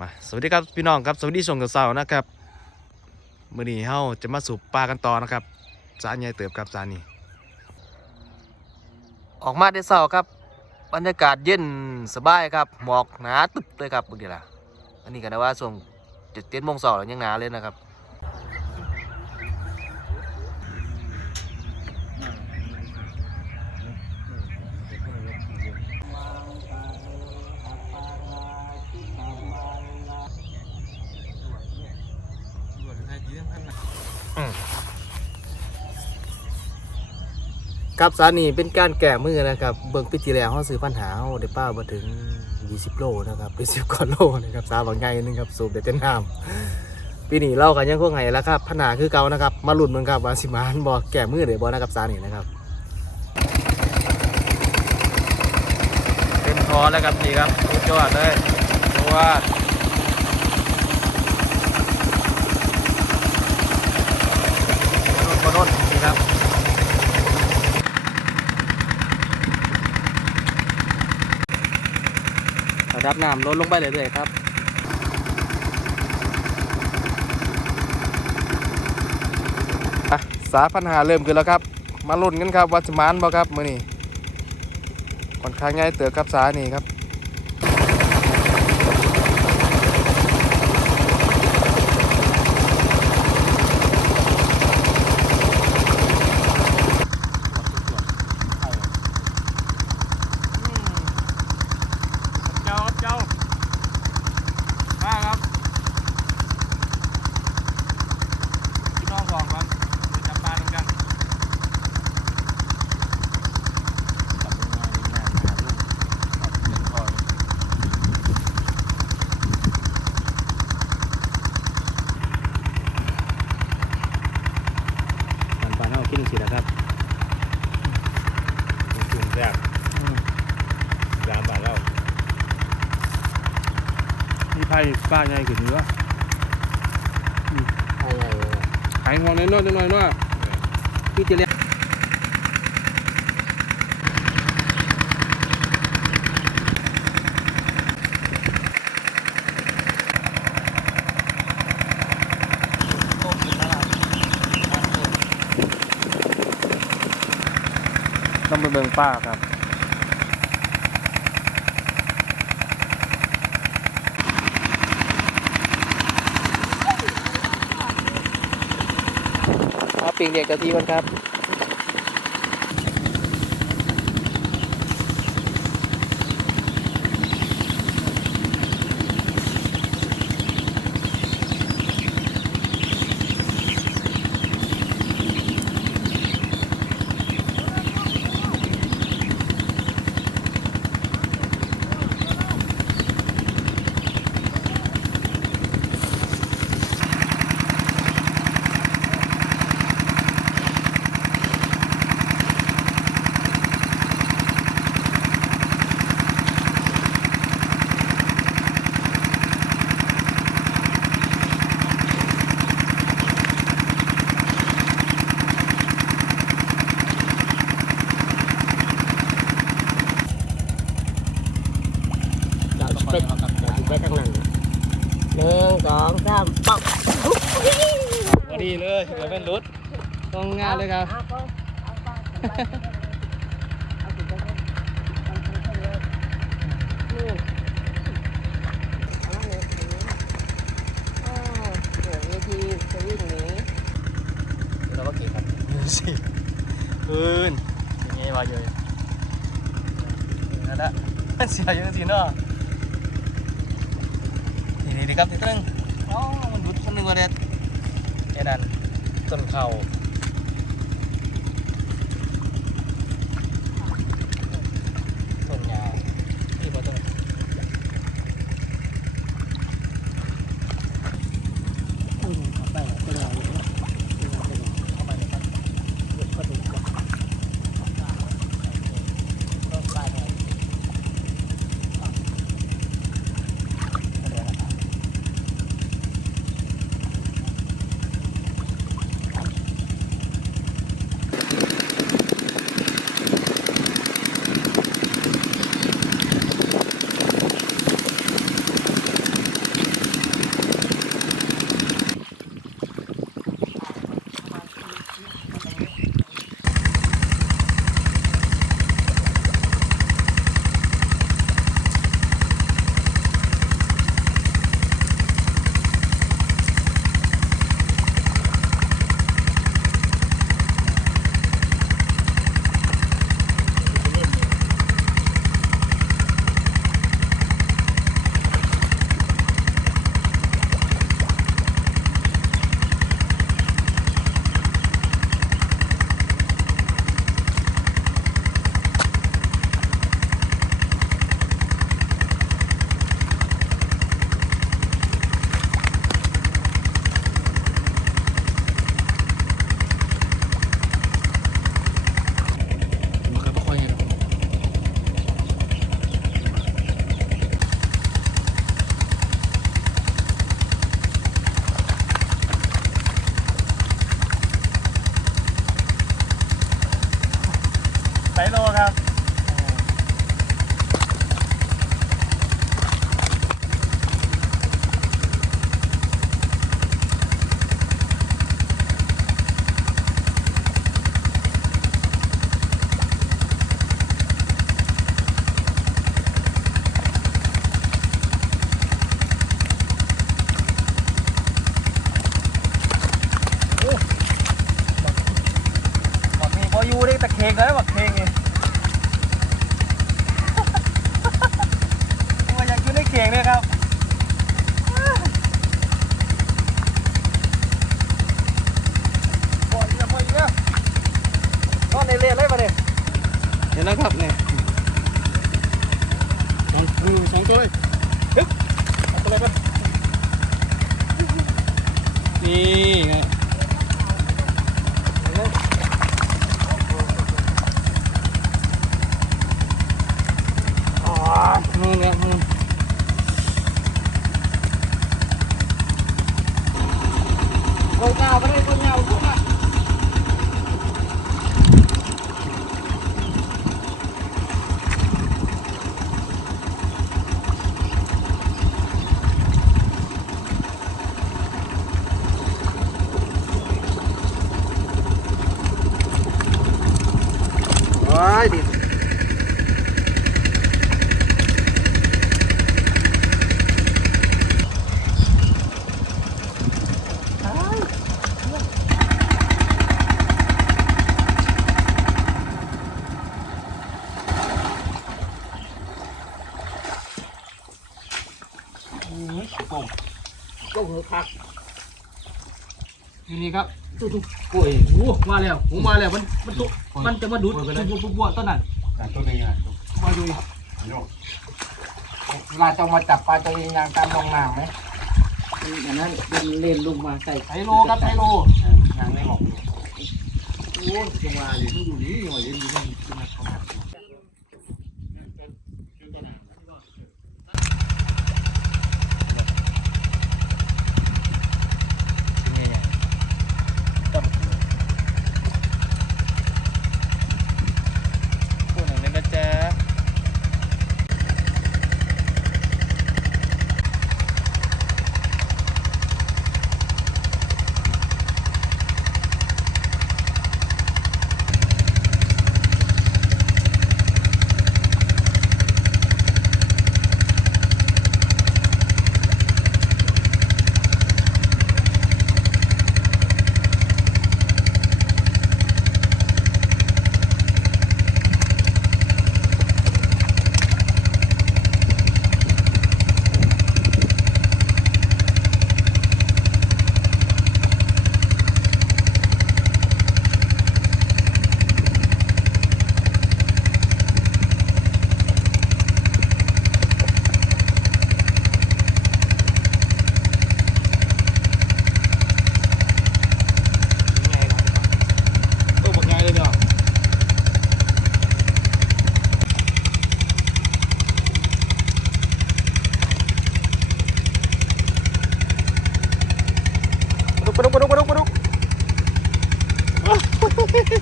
มาสวัสดีครับพี่น้องครับสวัสดีส่งกับเสานะครับมื่อนี้เฮาจะมาสูบปลากันต่อนะครับจานใหญ่เติบครับจานนี้ ออกมาได้เสาครับ บรรยากาศเย็นสบายครับหมอกหนาตึบเลยครับเมื่อกี้ล่ะอันนี้กันนะว่าส่งเจ็ดเจ็ดโมงเสาร์แล้วยังหนาเลยนะครับ ครับสานีเป็นการแก่มือนะครับ เบิ่งปีที่แล้วเขาซื้อปัญหาเขาได้ป้ามาถึง 20 โลนะครับเป็น10กว่าโลนะครับสาบางไงนึงครับสูบได้เต็มน้ำปีนี้เรากันยังคงไงแล้วครับปัญหาคือเก่านะครับ มาหลุ้นมันครับว่าสิมานบ่แก่มือหรือบ่นะครับสานีนะครับเต็มคอแล้วครับพี่ครับสุดยอดเลยเพราะว่าโน่นนี่ครับ ระ ดับน้ำลดลงไปเรื่อยๆครับสาปัญหาเริ่มขึ้นแล้วครับ มาลุ้นกันครับว่าจะมานบ่ครับมือนี้ค่อนข้างง่ายเตือครับสานี่ครับ เจ้าครับเจ้ามาครับพี่น้องสองครับเดี๋ยวจับปลาด้วยกันจับยังไงดีนะหาลูกจับเป็นคอยปันปลาเน่า กินสิแล้วครับจุ่มแซ่บสามบาทแล้วมีไผ่ปลาใหญ่ขึ้นเยอะใช่ใช่ขายงวงน้อยๆน้อยๆเนาะพี่จะเรีย ป้าครับครับปิงเด็กกะทิก่อนครับ ไปไปข้างหลังหนึ่งสองสามปัก พอดีเลยเดี๋ยวเป็นรุดตรงงานเลยครับเอาไปเอาไปเอาไปเอาไปเอาไปเลยนี่เอาเลยอ๋อเดี๋ยววิธีจะวิ่งหนีเราก็เก็บครับสิปืนอย่างงี้มาอยู่นั่นแหละมันเสียอยู่สิเนาะนี่นี่ดีครับทีตึ้งอ๋อมันรุดคนหนึ่งว่าเด็ดแค่นั้นต้นเข่าายดิก็หัวคักอยู่นี่ครับตุ๊กโอ้ยโอ้มาแล้วหูมาแล้วมันมันตุ๊ มันจะมาดูดปุ๊บปุ๊บปุ๊บต้นนั้นตัวนึงอะมาดูโยกเวลาจะมาจับปลาจะยิงยางตามลงน้ำไหมอันนั้นเป็นเล่นลงมาใส่ไฮโลครับไฮโลงานไม่ออกโอ้จะมาอยู่ที่อยู่นี่หน่อยอยู่ที่นี่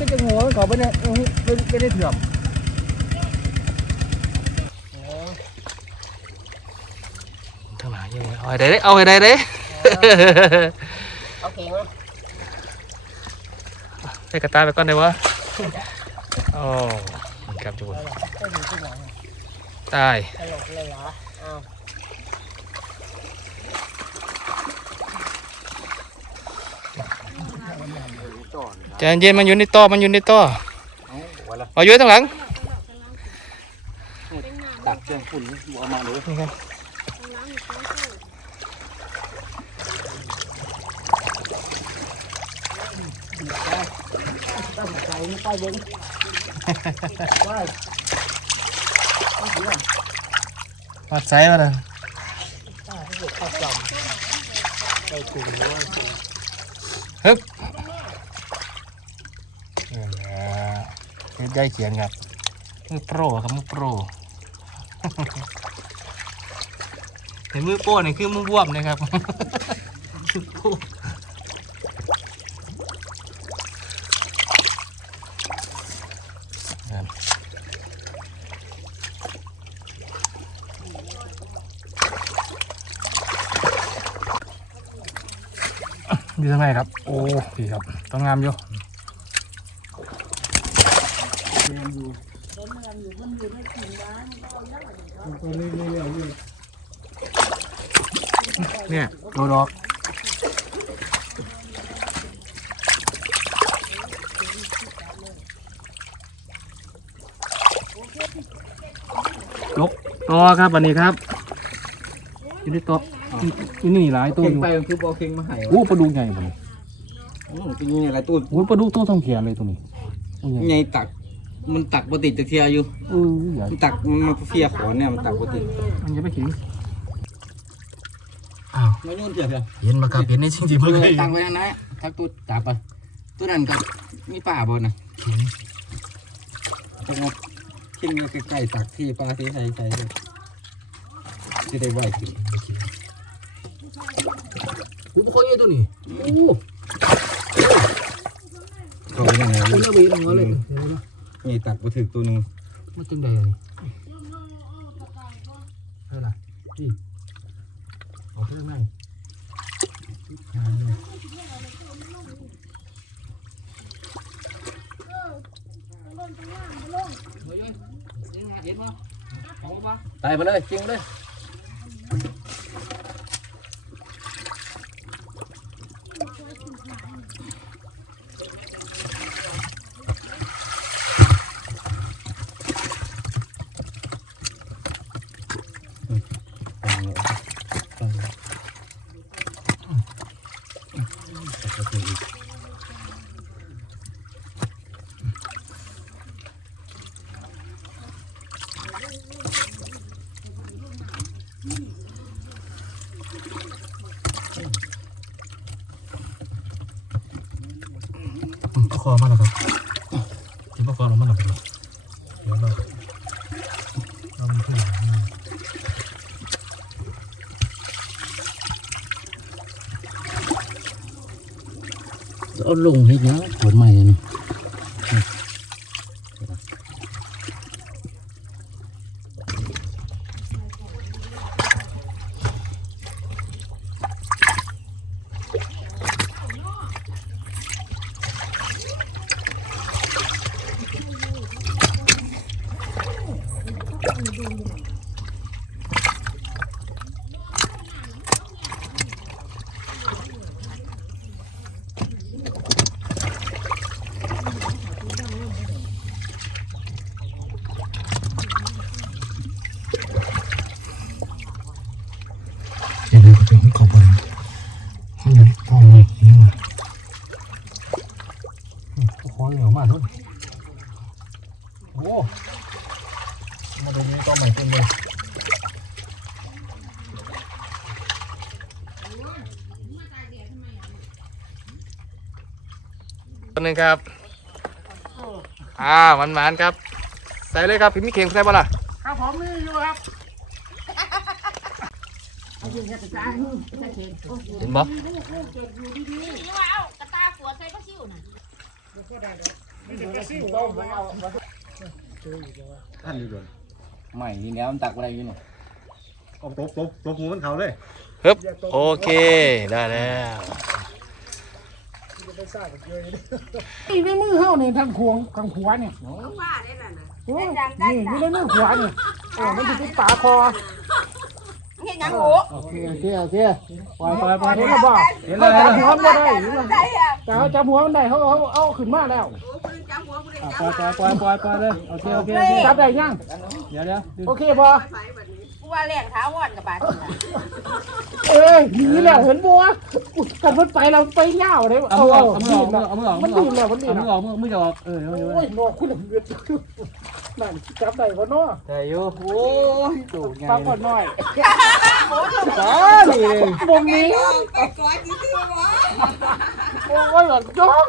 ก็จะหัวเขาไปเนี่ยไม่ได้เถื่อมทางไหนยังไงเอาให้ได้เด้เอาให้ได้เด้โอาเคมั้ยให้กระตายไปก่อนได้วะโอ้ครับทุกคนก็อยู่ที่ไหนตายตลกเลยเหรอ อ้าวใจเย็นมันอยู่ในต่อมันอยู่ในต่อเอาอยู่ตั้งหลังตักเครื่องฝุ่นเอามาเลยนี่ครับต้องใส่ไม่ค่อยเย็นว้ายปัดไซมาเลยข้าวกล่อ ได้เขียนครับมือโปรครับมือโปรเห็นมือโป้นี่คือมือบวมนะครับดีทำไมครับ โอ้ดีครับต้องงามอยู่ เนี่ยโดดอกลกต่อครับวันนี้ครับอยู่ในโต๊ะอยู่นี่หลายตัวเข่องยู่ไปมันคือบ่เข่งมาใหายโอ้ปลาดุกใหญ่บ่นี่เป็นยังไงหลายตัวโอ้ปลาดุกตัวทองแขนเลยตัวนี้ตัวใหญ่ ไงตัก มันตักปกติจะเทียอยู่เออใหญ่มันตักมันมาเฟียขอนเนี่ยมันตักปกติมันจะไปขิงมาโยนเทียเพียเห็นมาครับเห็นในจริงๆเอเพิ่งอเคยตักไว้นะนะทักตัวจับไปตัวนั้นก็มีป่าบ่นะถ้างับขึ้นมาใกล้ๆตักที่ปลาที่ใส่ใส่จะได้ไหวขึ้นโอ้ปลาคอใหญ่ตัวนี้โอ้เขาเป็นยังไงเป็นระเบิดหัวเลย นี่ตักมาถึงตัวหนึงมันจังใดอันนี้เท่าไหร่นี่เอาเครื่องในตายไปเลยจริงเลย คอมาแล้วครับที่ปลาคอลงมาแล้วครับเดี๋ยวเราเรามีขึ้นเอาลงให้เนี้ยผลใหม่นี่ เดี๋ยวเราจะให้เขาไปมันอยู่ในกล่องนี่นี่มาปลาคอเหนียวมากด้วยโอ้มาดูนี้ก็ใหม่เต็มเลย ตัวหนึงครับอ่ามันมันๆครับ ใส่เลยครับพี่มีเข่งใส่บ่ล่ะครับผมนี่อยู่ครับเห็นบ่นี่ว่าเอากระตาขวดใส่ก็ซิ่วน่ะท่านดีกว่าใหม่ทีนี้มันตักอะไรอยู่หนูเอาตบตบตบหูมันเขาเลยฮึบโอเคได้แล้ว นี่ในมือเฮานี่ทางขวงทางขวาเนี่ยโอ้ยนี่นี่ในมือขวาเนี่ยเออมันจะเป็นปลาคอเห็นยังหูโอเคโอเคโอเคปล่อยปล่อยปล่อยเห็นแล้วบ่เห็นแล้วจับหัวมันบ่ได้เห็นแล้วแต่เขาจับหัวมันได้เขาเอาเอาขึ้นมาแล้วอะ ปล่อยปล่อยปล่อยปล่อยปล่อยเลยโอเคโอเคโอเคจับได้ยังเดี๋ยวเดี๋ยวโอเคบ่กูว่าแรงเท้าว่อนกับบาดนี่ล่ะเอ้ยหนีแล้วเห็นบ่กันมันไปเราไปยาวเลยเอามือออกเอามือออกเอามือออกมันดีแล้วมันดีเอาแล้มืวอออกมือมือจะออกเออเดี๋ยวเดี๋ยวโอ้ยนอกคุณเงินนั่นจับได้บ่เนาะได้อยู่โอ้ยตูดไงฟังก่อนหน่อยจ้าดิวงนี้โอ้ยหลังจ้อง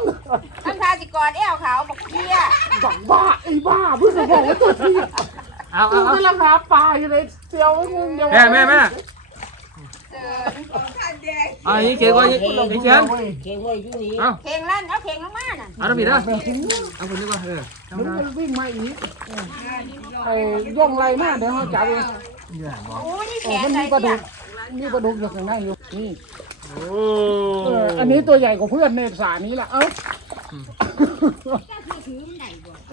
ทาสิกอดแอวขาวบอกเกี้ยบักบ้าไอ้บ้าเพิ่งจะบอกว่าตัวที่เอาเอาเอาไม่ราคาปลาอยู่เลยเดียวมึงเดียวแม่แม่แม่เจอเอาอย่างนี้เก่งกว่านี้เก่งเก่งเลงลั่นเอาเพลงลงมาน่ะเอาตัวผิดนะเอาคนนี้ก่อนเออมันวิ่งมาอีกไอ้ย่องไรมากเดี๋ยวเขาจับเองโอ้ยนี่แขโอ้นมันใจมีปลาดุเกี้ยกมีปลาดุกอยู่ข้างในอยู่นี่โอ้เอออันนี้ตัวใหญ่กว่าเพื่อนในสานี้ล่ะเอ้า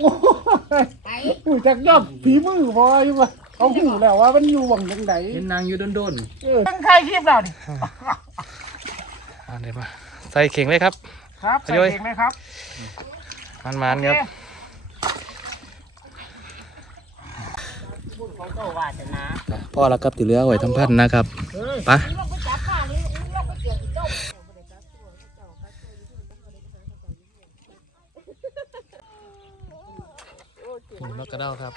โอ้ยหูจักยอดผีมือพออยู่วะเขาหูแล้วว่ามันอยู่หวังยังไงเห็นนางอยู่โดนเออตั้งใครคลิปเราดิๆอ่าเดี๋ยวมาใส่เข่งเลยครับ ครับใส่ขย่อยเองไหมครับมันมันๆครับพ่อแล้วครับที่เหลือไว้ทำพันธุ์นะครับไปะ หมูนกกระเด้าครับ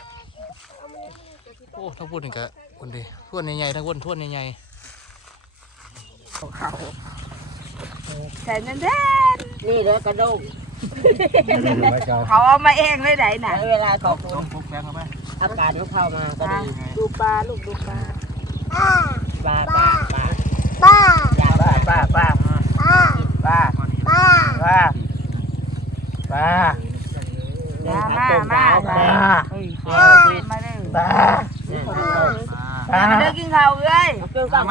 โอ้ทั้งพูดถึงกะคนดีทวนใหญ่ๆทั้งวนทวนใหญ่ใส่นั่นแท้นี่เลยกระด้งเขาเอามาเองเลยไหนน่ะเวลาเขาๆต้องพกแบงค์เข้าไปอากาศมันเข้ามาก็ดีดูปลาลูกดูปลาปลาปลาปลาปลาปลาปลาปลาปลาปลาปลาปลามามามาเฮ้ยมาเลย ปลาปลาเลิกกินข้าวเลย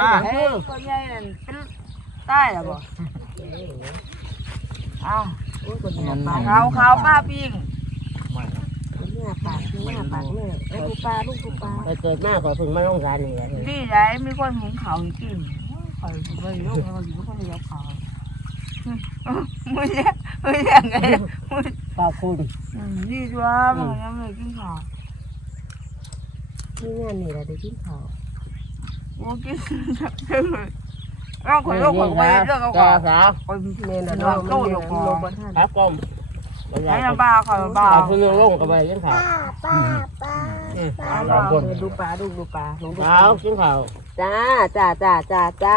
มาเฮ้ยคนใหญ่นั่นเป็นใต้หรอบ่อ้าวเขาเขาป้าปิ้งเนี่ยปากเนี่ยปากเนี่ยไอ้ปูปลาลูกปูปลาไปเกิดมาขอพึ่งมาลงสารนี่แหละที่ไหนมีคนหุงข้าวให้กินคอยไปลูกมันอยู่คนเดียวข้ามึงเนี่ยมึงยังไงมึงขอบคุณดีจ้วมึงยังไม่กินข้าว ที่งานนี่แหละได้กินข้าวมึงกินเอาคนลูกคนไปเรื่องเอาจ้าข้าวสาวคนเมนนน้ออนงโตอยู่ข้าวครับกลมไอ้น้ำปลาข้าวปลาขอบคุณลงกับไปกินข้าวสองคนดูปลาดูดูปลาลงดูข้าวกินข้าวจ้าจ้าจ้าจ้าจ้า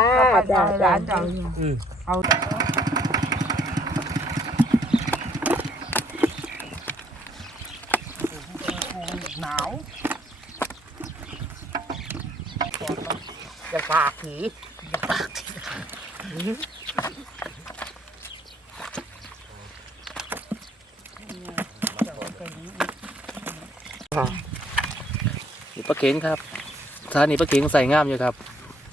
จ้าจ้าจ้าอืมเอาหนาว จะปากผีนี่ปลาเข็งครับสถานีปลาเข็งใส่งามอยู่ครับ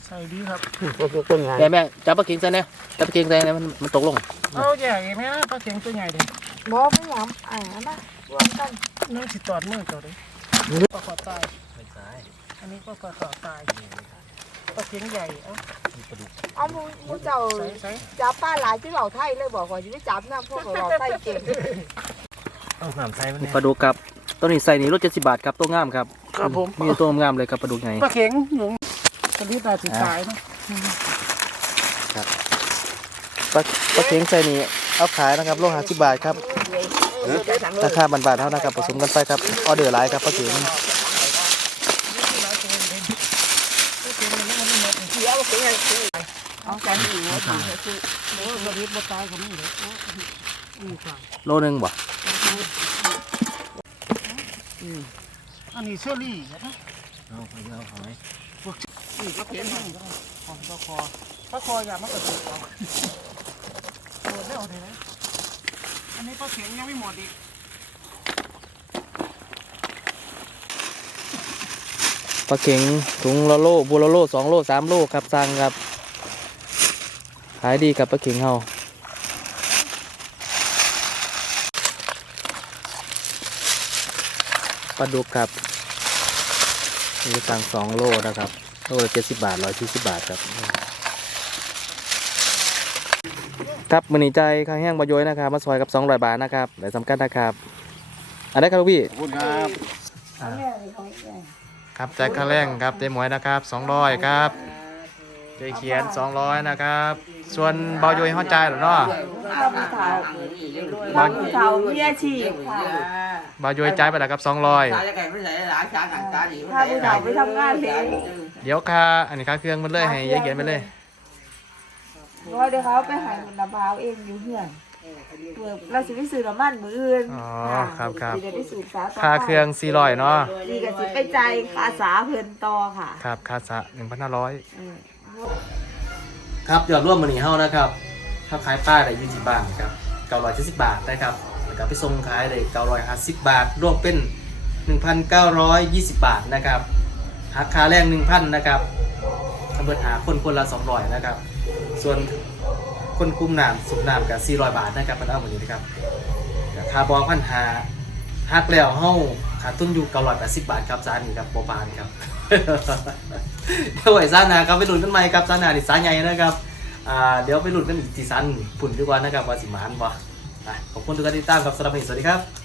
ใส่ดีครับก็คือคนงานแม่แม่จับปลาเข็งใส่เนี่ยจับปลาเข็งใส่เนี่ยมันมันตกลงเอาใหญ่ไหมนะปลาเข็งตัวใหญ่เลยบอไม่ยอมอ่านนะรวมกันนั่งสิตอดมือเจ้าเลยปลาขอตายอันนี้ก็ปลาขอตาย ปลาเข็งใหญ่เอ้าเอามูมูเจ้าใส่ใส่จับป้าหลายที่เหล่าไทยเลยบอกว่าจะไม่จับนะพวกเราไทยเก่งนี่ปลาดุกครับตัวนี้ใส่นี่รถเจ็ดสิบบาทครับตัวงามครับครับผมมีตัวงามเลยครับปลาดุกไงปลาเข็งหนูตัวนี้ตาสีสายนะปลาปลาเข็งใส่นี่เอาขายนะครับโลห้าสิบบาทครับราคาบาทๆเท่านะครับผสมกันไปครับออเดอร์หลายครับปลาเข็ง เอาใจหิวโอ้ยตัวนี้บ่ตายก็มีเลยโอ้นี่ค่ะโลหนึงบ่อันนี้เชอรี่นะเอาไปเอาหอยนี่ก็เข็งนี่ของปลาคอปลาคออย่ามาเกิดตัวหมดแล้วเลยนะอันนี้ปลาเข็งยังไม่หมดอีก ปลาเข็งถุงละโลบัวละโลสองโลสามโลครับสั่งครับขายดีกับปลาเข็งเฮาปลาดุกครับนี่สั่งสองโลนะครับโลละเจ็ดสิบบาทร้อยสี่สิบบาทครับครับมือหนีใจข้างแห้งบะโยยนะครับมาซอยกับสองร้อยบาทนะครับเดี๋ยวสำคัญนะครับอันนี้ครับลูกพี่ขอบคุณครับ ครับแจ็คคาแรงครับเต็มหมวยนะครับสองร้อยครับเจเขียนสองร้อยนะครับ ส่วนเบาโยยห้อใจหรอเนาะข้าวผู้เฒ่าข้าวผู้เฒ่ามีอาชีพค่ะเบาโยยจ่ายไปแล้วครับสองร้อยตาจะแก่ไม่ใส่หลานชาต่างตาหนีข้าวผู้เฒ่าไปทำงานเองเดี๋ยวค่าอันนี้ค่าเครื่องมันเลยให้ยายเขียนไปเลย เพราะเดี๋ยวเขาไปหาคนน้ำพร้าวเองอยู่เพื่อน เพื่อเราสิไปซื้อน้ำมันมืออื่นอ๋อครับครับ เดี๋ยวไปสูบสาต่อค่าเครื่องสี่ร้อยเนาะดีกับสิไปใจายค่าสาเพิ่นต่อค่ะครับค่าสะหนึ่งพันห้าร้อยเออ ครับยอดร่วมมือหนีเฮานะครับถ้าขายป้ายได้ยี่สิบบาทครับเก้าร้อยเจ็ดสิบบาทนะครับแล้วก็ไปส่งขายได้เก้าร้อยห้าสิบบาท รวมเป็นหนึ่งพันเก้าร้อยยี่สิบบาทนะครับหักค่าแรงหนึ่งพันนะครับทำเบิดหาคนคนละสองร้อยนะครับ ส่วน คนคุมน้ำสูบน้ำกับ400 บาทนะครับเพิ่นเอามื้อนี้นะครับก็ค่าบอนพันหาหักแล้วเฮาขาดทุนอยู่980บาทครับสานี่ครับโปปานครับเดี๋ยวไว้ซานาครับไปหลุดกันใหม่ครับซานาดิสาใหญ่นะครับอ่าเดี๋ยวไปหลุดกันอีกทีซันผุ่นดีกว่านะครับว่าสิมานบ่อะขอบคุณทุกการติดตามครับสำหรับวันนี้สวัสดีครับ